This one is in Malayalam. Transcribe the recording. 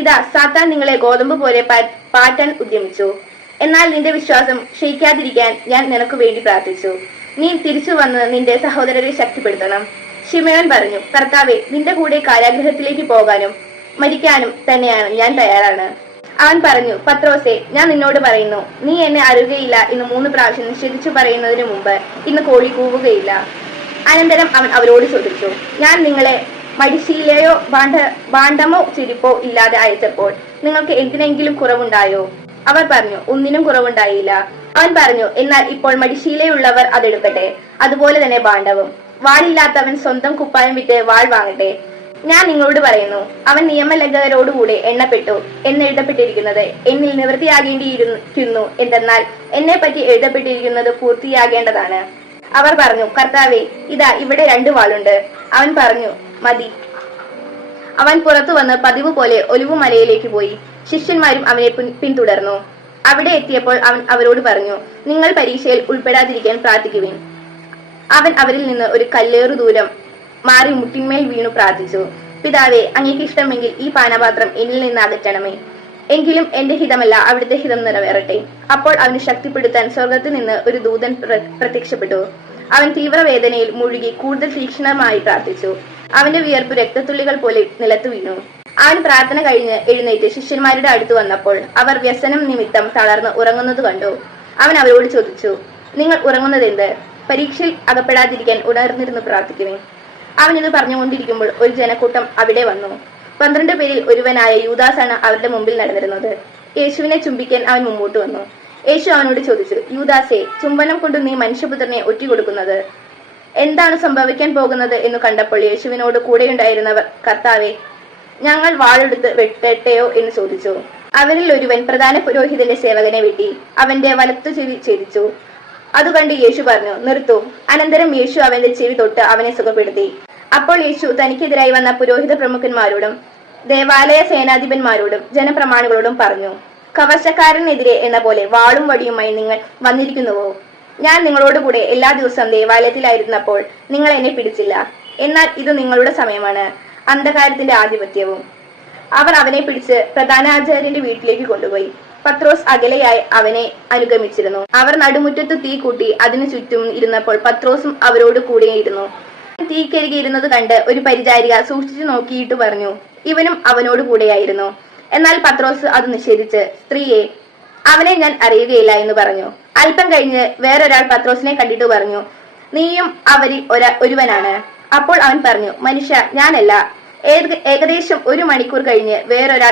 ഇതാ സാത്താൻ നിങ്ങളെ ഗോതമ്പ് പോലെ പാറ്റാൻ ഉദ്യമിച്ചു. എന്നാൽ നിന്റെ വിശ്വാസം ക്ഷയിക്കാതിരിക്കാൻ ഞാൻ നിനക്ക് വേണ്ടി പ്രാർത്ഥിച്ചു. നീ തിരിച്ചു വന്ന് നിന്റെ സഹോദരരെ ശക്തിപ്പെടുത്തണം. ശിമയോൻ പറഞ്ഞു, കർത്താവെ, നിന്റെ കൂടെ കാരാഗൃഹത്തിലേക്ക് പോകാനും മരിക്കാനും തന്നെയാണ് ഞാൻ തയ്യാറാണ്. അവൻ പറഞ്ഞു, പത്രോസേ, ഞാൻ നിന്നോട് പറയുന്നു, നീ എന്നെ അറിയുകയില്ല എന്ന് 3 പ്രാവശ്യം നിഷേധിച്ചു പറയുന്നതിന് മുമ്പ് ഇന്ന് കോഴി കൂവുകയില്ല. അനന്തരം അവൻ അവരോട് ചോദിച്ചു, ഞാൻ നിങ്ങളെ മടിശീലയോ ഭാണ്ഡമോ ചെരുപ്പോ ഇല്ലാതെ അയച്ചപ്പോൾ നിങ്ങൾക്ക് എന്തിനെങ്കിലും കുറവുണ്ടായോ? അവർ പറഞ്ഞു, ഒന്നിനും കുറവുണ്ടായില്ല. അവൻ പറഞ്ഞു, എന്നാൽ ഇപ്പോൾ മടിശീലയുള്ളവർ അതെടുക്കട്ടെ, അതുപോലെ തന്നെ ഭാണ്ഡവും. വാളില്ലാത്തവൻ സ്വന്തം കുപ്പായം വിറ്റ് വാൾ വാങ്ങട്ടെ. ഞാൻ നിങ്ങളോട് പറയുന്നു, അവൻ നിയമലംഘകരോടുകൂടെ എണ്ണപ്പെട്ടു എന്നെഴുതപ്പെട്ടിരിക്കുന്നത് എന്നിൽ നിവൃത്തിയാകേണ്ടിയിരിക്കുന്നു. എന്തെന്നാൽ എന്നെ പറ്റി എഴുതപ്പെട്ടിരിക്കുന്നത് പൂർത്തിയാകേണ്ടതാണ്. അവർ പറഞ്ഞു, കർത്താവേ, ഇതാ ഇവിടെ 2 വാളുണ്ട്. അവൻ പറഞ്ഞു, മതി. അവൻ പുറത്തു വന്ന് പതിവ് പോലെ ഒലിവുമലയിലേക്ക് പോയി. ശിഷ്യന്മാരും അവനെ പിന്തുടർന്നു. അവിടെ എത്തിയപ്പോൾ അവൻ അവരോട് പറഞ്ഞു, നിങ്ങൾ പരീക്ഷയിൽ ഉൾപ്പെടാതിരിക്കാൻ പ്രാർത്ഥിക്കുവിൻ. അവൻ അവരിൽ നിന്ന് ഒരു കല്ലേറു ദൂരം മാറി മുട്ടിന്മേൽ വീണു പ്രാർത്ഥിച്ചു, പിതാവേ, അങ്ങേക്ക് ഇഷ്ടമെങ്കിൽ ഈ പാനപാത്രം എന്നിൽ നിന്ന് അകറ്റണമേ. എങ്കിലും എന്റെ ഹിതമല്ല, അവിടുത്തെ ഹിതം നിറവേറട്ടെ. അപ്പോൾ അവന് ശക്തിപ്പെടുത്താൻ സ്വർഗത്തിൽ നിന്ന് ഒരു ദൂതൻ പ്രത്യക്ഷപ്പെട്ടു. അവൻ തീവ്രവേദനയിൽ മുഴുകി കൂടുതൽ തീക്ഷ്ണമായി പ്രാർത്ഥിച്ചു. അവന്റെ വിയർപ്പ് രക്തത്തുള്ളികൾ പോലെ നിലത്തു വീണു. അവൻ പ്രാർത്ഥന കഴിഞ്ഞ് എഴുന്നേറ്റ് ശിഷ്യന്മാരുടെ അടുത്ത് വന്നപ്പോൾ അവർ വ്യസനം നിമിത്തം തളർന്ന് ഉറങ്ങുന്നത് കണ്ടു. അവൻ അവരോട് ചോദിച്ചു, നിങ്ങൾ ഉറങ്ങുന്നതെന്ത്? പരീക്ഷയിൽ അകപ്പെടാതിരിക്കാൻ ഉണർന്നിരുന്ന് പ്രാർത്ഥിക്കുവിൻ. അവൻ ഇത് പറഞ്ഞുകൊണ്ടിരിക്കുമ്പോൾ ഒരു ജനക്കൂട്ടം അവിടെ വന്നു. 12 പേരിൽ ഒരുവനായ യൂദാസാണ് അവരുടെ മുമ്പിൽ നടന്നിരുന്നത്. യേശുവിനെ ചുംബിക്കാൻ അവൻ മുമ്പോട്ട് വന്നു. യേശു അവനോട് ചോദിച്ചു, യൂദാസേ, ചുംബനം കൊണ്ട് നീ മനുഷ്യപുത്രനെ ഒറ്റിക്കൊടുക്കുന്നത് എന്താണ് സംഭവിക്കാൻ പോകുന്നത് എന്ന് കണ്ടപ്പോൾ യേശുവിനോട് കൂടെയുണ്ടായിരുന്നവർ, കർത്താവേ, ഞങ്ങൾ വാളെടുത്ത് വെട്ടട്ടെയോ എന്ന് ചോദിച്ചു. അവരിൽ ഒരുവൻ പ്രധാന പുരോഹിതന്റെ സേവകനെ വെട്ടി അവന്റെ വലത്തു ചെവി ഛേദിച്ചു. അതുകണ്ട് യേശു പറഞ്ഞു, നിർത്തു. അനന്തരം യേശു അവന്റെ ചെവി തൊട്ട് അവനെ സുഖപ്പെടുത്തി. അപ്പോൾ യേശു തനിക്കെതിരായി വന്ന പുരോഹിത പ്രമുഖന്മാരോടും ദേവാലയ സേനാധിപന്മാരോടും ജനപ്രമാണികളോടും പറഞ്ഞു, കവർച്ചക്കാരനെതിരെ എന്ന പോലെ വാളും വടിയുമായി നിങ്ങൾ വന്നിരിക്കുന്നുവോ? ഞാൻ നിങ്ങളോടുകൂടെ എല്ലാ ദിവസവും ദേവാലയത്തിലായിരുന്നപ്പോൾ നിങ്ങൾ എന്നെ പിടിച്ചില്ല. എന്നാൽ ഇത് നിങ്ങളുടെ സമയമാണ്, അന്ധകാരത്തിന്റെ ആധിപത്യവും. അവർ അവനെ പിടിച്ച് പ്രധാനാചാര്യന്റെ വീട്ടിലേക്ക് കൊണ്ടുപോയി. പത്രോസ് അകലെയായി അവനെ അനുഗമിച്ചിരുന്നു. അവർ നടുമുറ്റത്ത് തീ കൂട്ടി അതിനു ചുറ്റും ഇരുന്നപ്പോൾ പത്രോസും അവരോട് കൂടെയിരുന്നു. തീക്കരികെ ഇരുന്നത് കണ്ട് ഒരു പരിചാരിക സൂക്ഷിച്ചു നോക്കിയിട്ട് പറഞ്ഞു, ഇവനും അവനോട് കൂടെയായിരുന്നു. എന്നാൽ പത്രോസ് അത് നിഷേധിച്ച്, സ്ത്രീയെ, അവനെ ഞാൻ അറിയുകയില്ല എന്ന് പറഞ്ഞു. അല്പം കഴിഞ്ഞ് വേറൊരാൾ പത്രോസിനെ കണ്ടിട്ട് പറഞ്ഞു, നീയും അവരിൽ ഒരുവനാണ്. അപ്പോൾ അവൻ പറഞ്ഞു, മനുഷ്യ, ഞാനല്ല. ഏകദേശം 1 മണിക്കൂർ കഴിഞ്ഞ് വേറൊരാൾ